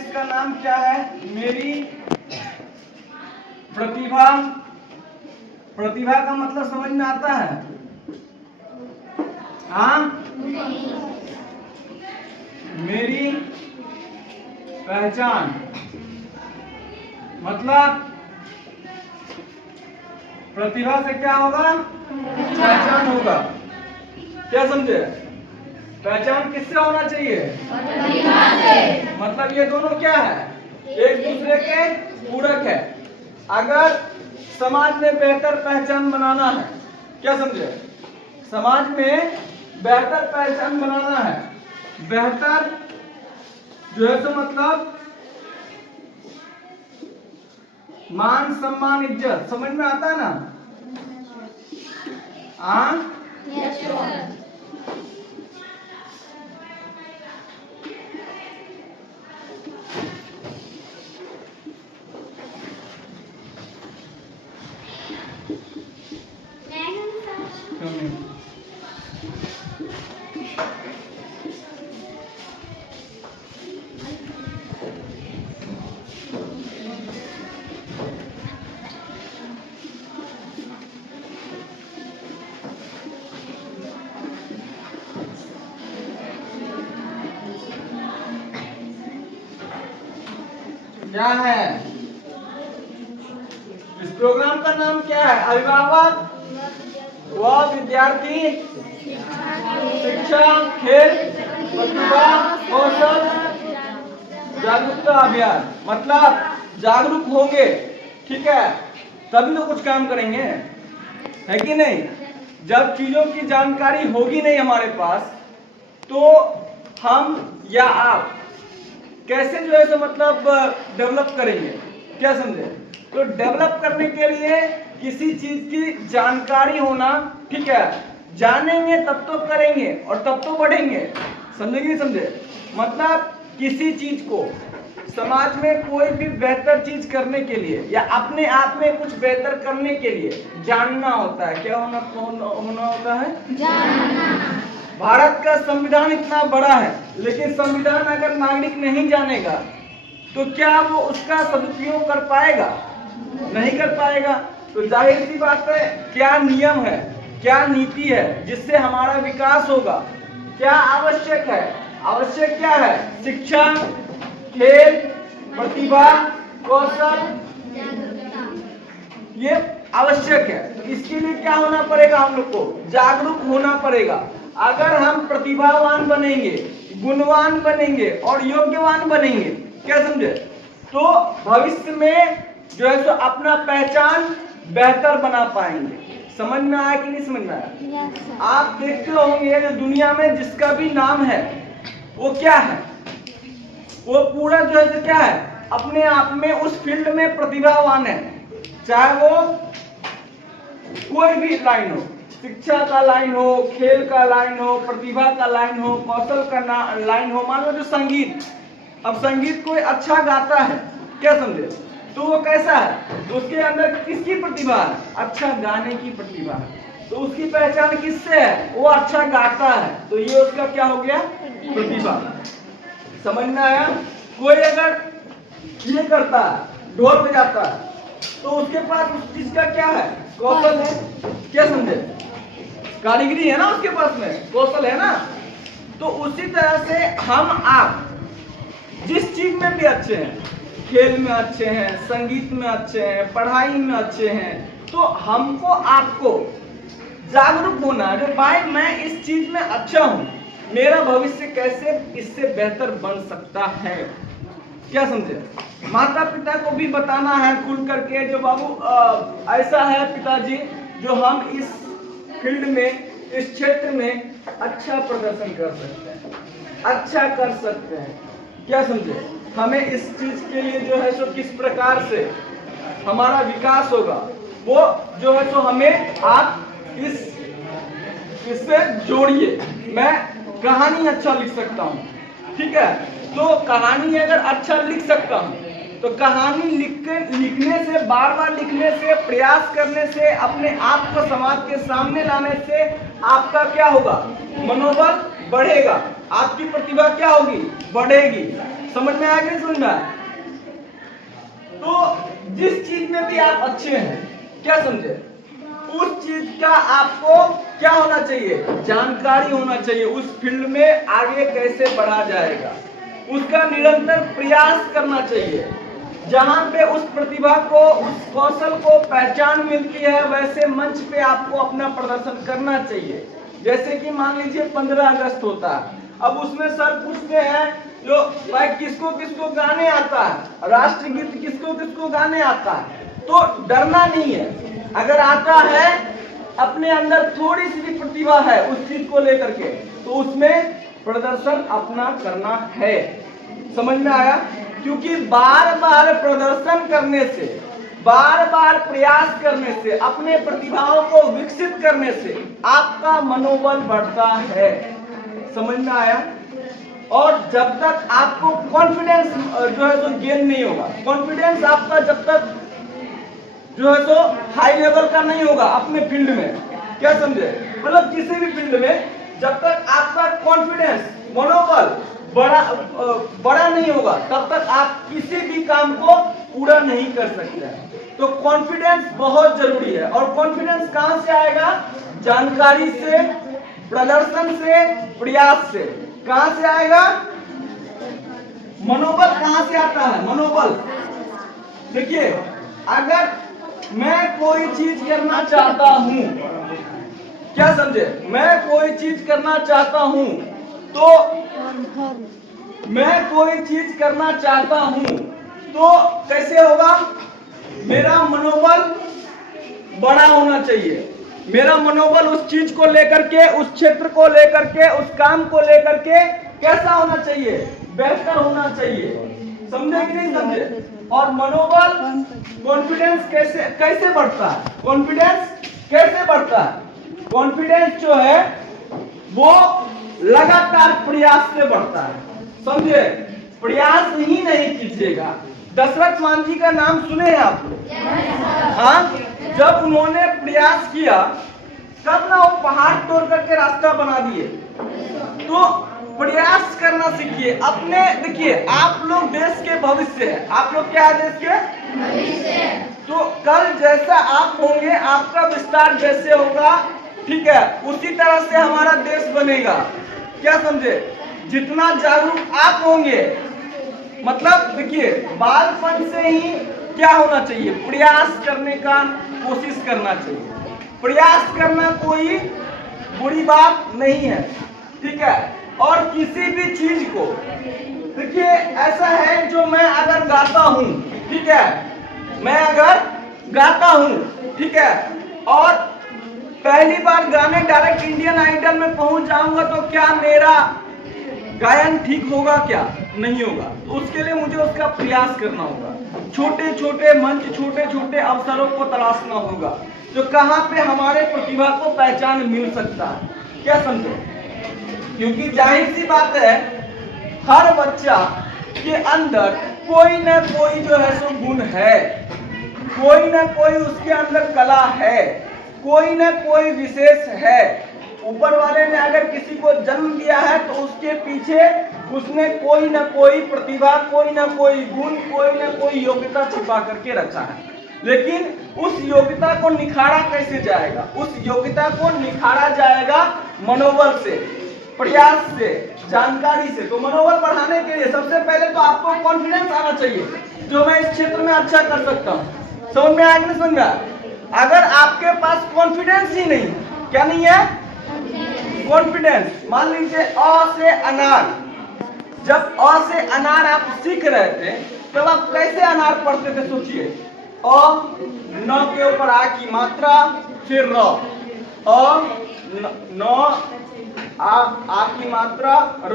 इसका नाम क्या है? मेरी प्रतिभा। प्रतिभा का मतलब समझ में आता है? हाँ, मेरी पहचान मतलब प्रतिभा से क्या होगा? पहचान होगा। क्या समझे? पहचान किससे होना चाहिए? प्रतिभा से। मतलब ये दोनों क्या है? एक दूसरे के पूरक है। अगर समाज में बेहतर पहचान बनाना है, क्या समझे? समाज में बेहतर पहचान बनाना है, बेहतर जो है तो मतलब मान सम्मान इज्जत, समझ में आता है ना? हाँ, क्या है? इस प्रोग्राम का नाम क्या है? अभिभावक व विद्यार्थी शिक्षा, खेल, प्रतिभा, कौशल, जागरूकता अभियान। मतलब जागरूक होंगे, ठीक है, तभी तो कुछ काम करेंगे, है कि नहीं? जब चीजों की जानकारी होगी नहीं हमारे पास, तो हम या आप कैसे जो है तो मतलब डेवलप करेंगे? क्या समझे? तो डेवलप करने के लिए किसी चीज की जानकारी होना, ठीक है, जानेंगे तब तो करेंगे और तब तो बढ़ेंगे। समझे कि नहीं समझे? मतलब किसी चीज को समाज में कोई भी बेहतर चीज करने के लिए या अपने आप में कुछ बेहतर करने के लिए जानना होता है। क्या होना होता है? जानना। भारत का संविधान इतना बड़ा है, लेकिन संविधान अगर नागरिक नहीं जानेगा तो क्या वो उसका सदुपयोग कर पाएगा? नहीं कर पाएगा। तो जाहिर सी बात है, क्या नियम है, क्या नीति है जिससे हमारा विकास होगा? क्या आवश्यक है? आवश्यक क्या है? शिक्षा, खेल, प्रतिभा, कौशल, ये आवश्यक है। तो इसके लिए क्या होना पड़ेगा? हम लोग को जागरूक होना पड़ेगा। अगर हम प्रतिभावान बनेंगे, गुणवान बनेंगे और योग्यवान बनेंगे, क्या समझे, तो भविष्य में जो है सो अपना पहचान बेहतर बना पाएंगे। समझ में आया कि नहीं समझ में आया? आप देखते होंगे जो दुनिया में जिसका भी नाम है वो क्या है? वो पूरा जो है क्या है? अपने आप में उस फील्ड में प्रतिभावान है। चाहे वो कोई भी लाइन हो, शिक्षा का लाइन हो, खेल का लाइन हो, प्रतिभा का लाइन हो, कौशल का लाइन हो। मान लो जो संगीत, अब संगीत कोई अच्छा गाता है, क्या समझे, तो वो कैसा है? तो उसके अंदर किसकी प्रतिभा है? अच्छा गाने की प्रतिभा है। तो उसकी पहचान किससे है? वो अच्छा गाता है, तो ये उसका क्या हो गया? प्रतिभा। समझ में आया? कोई अगर ये करता है, ढोल बजाता है, तो उसके पास उस चीज का क्या है? कौशल है। क्या समझे? कारीगरी है ना उसके पास में, कौशल है ना। तो उसी तरह से हम आप जिस चीज में भी अच्छे हैं, खेल में अच्छे हैं, संगीत में अच्छे हैं, पढ़ाई में अच्छे हैं, तो हमको आपको जागरूक होना है। भाई मैं इस चीज में अच्छा हूं, मेरा भविष्य कैसे इससे बेहतर बन सकता है? क्या समझे? माता पिता को भी बताना है खुल करके, जो बाबू ऐसा है पिताजी, जो हम इस फील्ड में, इस क्षेत्र में अच्छा प्रदर्शन कर सकते हैं, अच्छा कर सकते हैं। क्या समझे? हमें इस चीज के लिए जो है सो किस प्रकार से हमारा विकास होगा, वो जो है सो हमें आप इससे जोड़िए। मैं कहानी अच्छा लिख सकता हूँ, ठीक है, तो कहानी अगर अच्छा लिख सकता हूँ, तो कहानी लिखने से, बार बार लिखने से, प्रयास करने से, अपने आप को समाज के सामने लाने से आपका क्या होगा? मनोबल बढ़ेगा, आपकी प्रतिभा क्या होगी? बढ़ेगी। समझ में आया कि नहीं समझ में आया? तो जिस चीज में भी आप अच्छे हैं, क्या समझे, उस चीज का आपको क्या होना चाहिए, जानकारी होना चाहिए। उस फील्ड में आगे कैसे बढ़ा जाएगा, उसका निरंतर प्रयास करना चाहिए। जहां पे उस प्रतिभा को, उस कौशल को पहचान मिलती है, वैसे मंच पे आपको अपना प्रदर्शन करना चाहिए। जैसे कि मान लीजिए 15 अगस्त होता है, अब उसमें सर पूछते हैं जो भाई किसको किसको गाने आता है, राष्ट्रगीत किसको किसको गाने आता है, तो डरना नहीं है। अगर आता है, अपने अंदर थोड़ी सी भी प्रतिभा है उस चीज को लेकर के, तो उसमें प्रदर्शन अपना करना है। समझ में आया? क्योंकि बार बार प्रदर्शन करने से, बार बार प्रयास करने से, अपने प्रतिभाओं को विकसित करने से आपका मनोबल बढ़ता है। समझ में आया? और जब तक आपको कॉन्फिडेंस जो है तो गेन नहीं होगा, कॉन्फिडेंस आपका जब तक जो है तो हाई लेवल का नहीं होगा अपने फील्ड में, क्या समझे, मतलब किसी भी फील्ड में जब तक आपका कॉन्फिडेंस, मनोबल बड़ा नहीं होगा, तब तक आप किसी भी काम को पूरा नहीं कर सकते हैं। तो कॉन्फिडेंस बहुत जरूरी है। और कॉन्फिडेंस कहां से आएगा? जानकारी से, प्रदर्शन से, प्रयास से। कहां से आएगा? मनोबल कहां से आता है? मनोबल, देखिए, अगर मैं कोई चीज करना चाहता हूं, क्या समझे, मैं कोई चीज करना चाहता हूं, तो मैं कोई चीज करना चाहता हूं तो कैसे होगा? मेरा मनोबल बड़ा होना चाहिए। मेरा मनोबल उस चीज को लेकर के, उस क्षेत्र को लेकर के, उस काम को लेकर के कैसा होना चाहिए? बेहतर होना चाहिए। समझे कि नहीं समझे? और मनोबल, कॉन्फिडेंस कैसे बढ़ता है? कॉन्फिडेंस कैसे बढ़ता है? कॉन्फिडेंस जो है वो लगातार प्रयास से बढ़ता है। समझे? प्रयास ही नहीं कीजिएगा। दशरथ मान जी का नाम सुने हैं आप लोग? हाँ, जब उन्होंने प्रयास किया, तब ना वो पहाड़ तोड़ करके रास्ता बना दिए। तो प्रयास करना सीखिए अपने। देखिए, आप लोग देश के भविष्य है। आप लोग क्या है? देश के भविष्य। तो कल जैसा आप होंगे, आपका विस्तार जैसे होगा, ठीक है, उसी तरह से हमारा देश बनेगा। क्या समझे? जितना जागरूक आप होंगे, मतलब देखिए, बालपन से ही क्या होना चाहिए? प्रयास करने का कोशिश करना चाहिए। प्रयास करना कोई बुरी बात नहीं है, ठीक है। और किसी भी चीज को, देखिए, ऐसा है जो मैं अगर गाता हूं, ठीक है, मैं अगर गाता हूं, ठीक है, और पहली बार गाने डायरेक्ट इंडियन आइडल में पहुंच जाऊंगा, तो क्या मेरा गायन ठीक होगा? क्या नहीं होगा। तो उसके लिए मुझे उसका प्रयास करना होगा। छोटे छोटे मंच, छोटे छोटे अवसरों को तलाशना होगा, जो कहां पे हमारे प्रतिभा को पहचान मिल सकता है। क्या समझो? क्योंकि जाहिर सी बात है, हर बच्चा के अंदर कोई न कोई जो है सो गुण है, कोई न कोई उसके अंदर कला है, कोई न कोई विशेष है। ऊपर वाले ने अगर किसी को जन्म दिया है, तो उसके पीछे उसने कोई न कोई प्रतिभा, कोई न कोई गुण, कोई न कोई योग्यता छिपा करके रखा है। लेकिन उस योग्यता को निखारा कैसे जाएगा? उस योग्यता को निखारा जाएगा मनोबल से, प्रयास से, जानकारी से। तो मनोबल बढ़ाने के लिए सबसे पहले तो आपको कॉन्फिडेंस आना चाहिए, जो मैं इस क्षेत्र में अच्छा कर सकता हूँ। समझ में आया कि नहीं समझ में आया? अगर आपके पास कॉन्फिडेंस ही नहीं, क्या नहीं है? कॉन्फिडेंस। मान लीजिए अ से अनार, जब अ से अनार आप सीख रहे थे, तब आप कैसे अनार पढ़ते थे? सोचिए, अ, न के ऊपर आ की मात्रा, फिर र, अ, न, आ की मात्रा, र,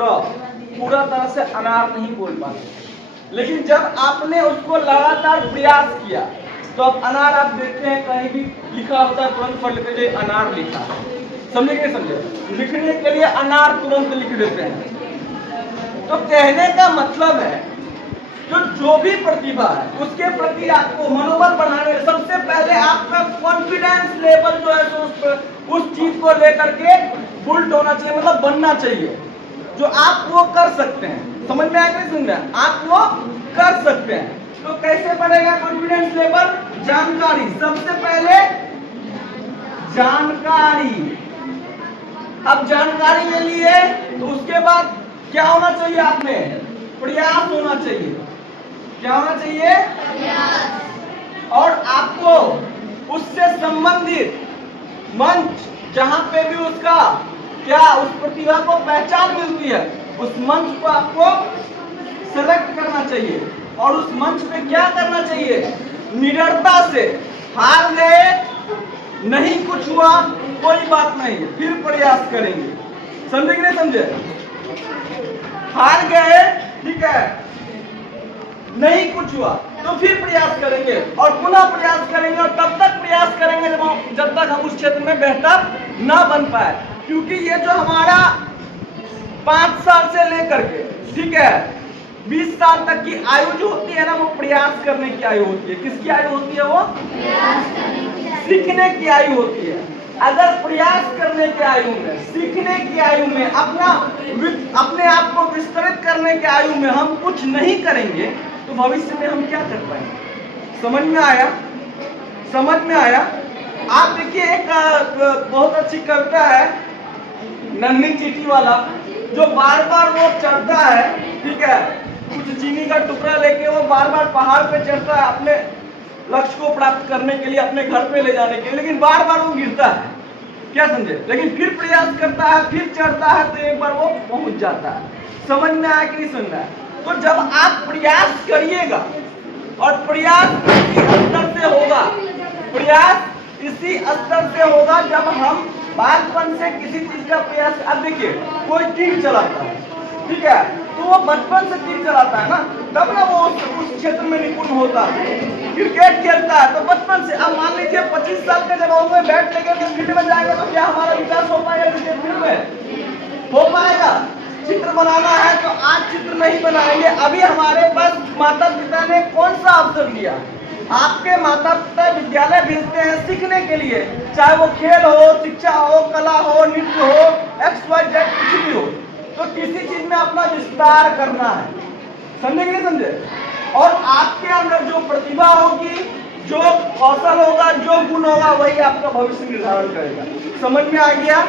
पूरा तरह से अनार नहीं बोल पाते। लेकिन जब आपने उसको लगातार प्रयास किया, तो अब अनार आप देखते हैं कहीं भी लिखा होता है, तुरंत पढ़ लेते हैं अनार लिखा है। समझे कि समझे? लिखने के लिए अनार तुरंत लिख देते हैं। तो कहने का मतलब है, जो भी प्रतिभा है, उसके प्रति आपको मनोबल बढ़ाने, सबसे पहले आपका कॉन्फिडेंस लेवल जो है उस चीज को लेकर के बुल्ट होना चाहिए, मतलब बनना चाहिए, जो आप वो कर सकते हैं। समझ में आया कि नहीं समझ में आया? आप वो कर सकते हैं। तो कैसे बढ़ेगा कॉन्फिडेंस लेवल? जानकारी, सबसे पहले जानकारी। अब जानकारी ले लिए तो उसके बाद क्या होना चाहिए? आप में प्रयास होना चाहिए। क्या होना चाहिए? प्रयास। और आपको उससे संबंधित मंच, जहां पे भी उसका क्या उस प्रतिभा को पहचान मिलती है, उस मंच को आपको सेलेक्ट करना चाहिए। और उस मंच पे क्या करना चाहिए? निडरता से, हार गए, नहीं कुछ हुआ, कोई बात नहीं, फिर प्रयास करेंगे। समझे कि नहीं समझे? हार गए, ठीक है, नहीं कुछ हुआ तो फिर प्रयास करेंगे और पुनः प्रयास करेंगे, और तब तक प्रयास करेंगे जब तक हम उस क्षेत्र में बेहतर ना बन पाए। क्योंकि ये जो हमारा 5 साल से लेकर के, ठीक है, 20 साल तक की आयु जो होती है ना, वो प्रयास करने की आयु होती है। किसकी आयु होती है? वो सीखने की आयु होती है। अगर प्रयास करने की आयु में, सीखने की आयु में, अपने आप को विस्तृत करने की आयु में हम कुछ नहीं करेंगे तो भविष्य में हम क्या कर पाएंगे? समझ में आया? समझ में आया? आप देखिए, एक बहुत अच्छी कविता है, नन्ही चींटी वाला, जो बार बार वो चढ़ता है, ठीक है, कुछ चीनी का टुकड़ा लेके वो बार बार पहाड़ पे चढ़ता है अपने लक्ष्य को प्राप्त करने के लिए, अपने घर पे ले जाने के लिए, लेकिन बार बार वो गिरता है। क्या समझे? लेकिन फिर प्रयास करता है, फिर चढ़ता है, तो एक बार वो पहुंच जाता है। समझ में आया कि नहीं समझ में आया? तो जब आप प्रयास करिएगा, और प्रयास इसी स्तर से होगा, प्रयास इसी स्तर से होगा जब हम बालपन से किसी चीज का प्रयास। अब देखिए, कोई तीर चलाता है, ठीक है, तो वो बचपन से तीर चलाता है ना, तब ना वो उस क्षेत्र में निपुण होता है। क्रिकेट खेलता है तो बचपन से। अब मान लीजिए 25 साल के जब हम बैट लेकर के फील्ड में जाएंगे तो क्या हमारा विकास हो पाएगा? क्रिकेट फील्ड में हो पाएगा? चित्र बनाना है तो आज चित्र नहीं बनाएंगे। अभी हमारे पास माता पिता ने कौन सा अवसर दिया? आपके माता पिता विद्यालय भेजते हैं सीखने के लिए, चाहे वो खेल हो, शिक्षा हो, कला हो, नृत्य हो, XYZ कुछ भी हो, तो किसी चीज में अपना विस्तार करना है। समझे कि नहीं समझे? और आपके अंदर जो प्रतिभा होगी, जो कौशल होगा, जो गुण होगा, वही आपका भविष्य निर्धारण करेगा। समझ में आ गया?